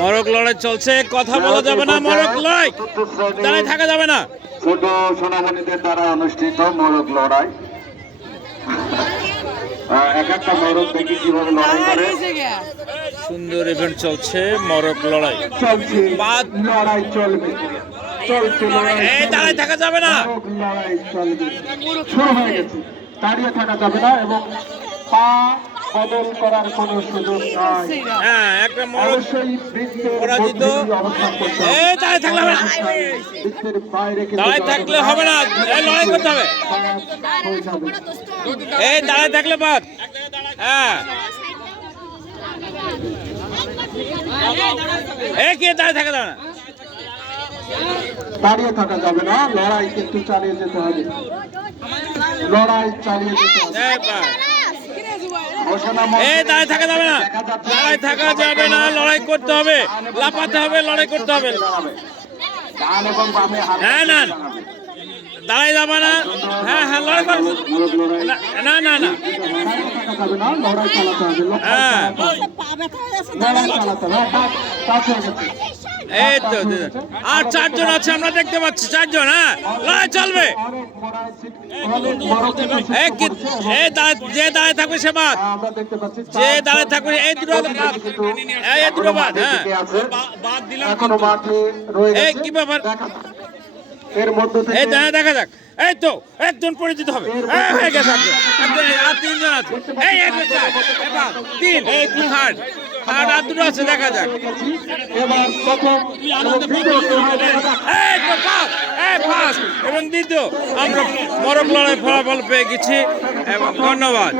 মরক লড়াই চলছে, কথা বলা যাবে না। মরক লড়াই দাঁড়ায় থাকা যাবে না। ছোট সোনামণিদের দ্বারা অনুষ্ঠিত মরক লড়াই। এক একটা মরক দেখি কিভাবে লড়াই করে। সুন্দর ইভেন্ট চলছে, মরক লড়াই চলছে, লড়াই চলবে, চলছে লড়াই। দাঁড়ায় থাকা যাবে না। লড়াই চলবে, শুরু হয়ে গেছে। দাঁড়িয়ে থাকা যাবে না এবং পা বদল করার কোনো সুযোগ নাই। হ্যাঁ, একটা মরক পরাজিত। দাঁড়ায় থাকলে হবে না, দাঁড়ায় থাকলে হবে না, লড়াই করতে হবে। দাঁড়ায় থাকলে বাদ। হ্যাঁ, কে দাঁড়ায় থাকা যাবে না। দাঁড়িয়ে থাকা যাবে না, লড়াই কিন্তু চালিয়ে যেতে হবে, লড়াই চালিয়ে যেতে হবে। দাঁড়ায় থাকা যাবে না, দাঁড়ায় থাকা যাবে না, লড়াই করতে হবে, লাফাতে হবে, লড়াই করতে হবে। হ্যাঁ, না দাঁড়ায় যাবে না। হ্যাঁ হ্যাঁ, লড়াই করবে না, না না। হ্যাঁ, এই তো আর 4 জন আছে, আমরা দেখতে পাচ্ছি 4 জন। হ্যাঁ, লড়াই চলবে। যে দাঁড়ায় থাকবে সে বাদ, যে দাঁড়ায় থাকবে এই দুটো বাদ, এই দুটো বাদ। হ্যাঁ, কি ব্যাপার, দেখা যাক। এই তো একজন পরিচিত হবে, হয়ে গেছে একজন, আর 3 জন আছে। থার্ড আর দুটো আছে, দেখা যাক। এবং দ্বিতীয় আমরা মরক লড়াই ফলাফল পেয়ে গেছি এবং ধন্যবাদ।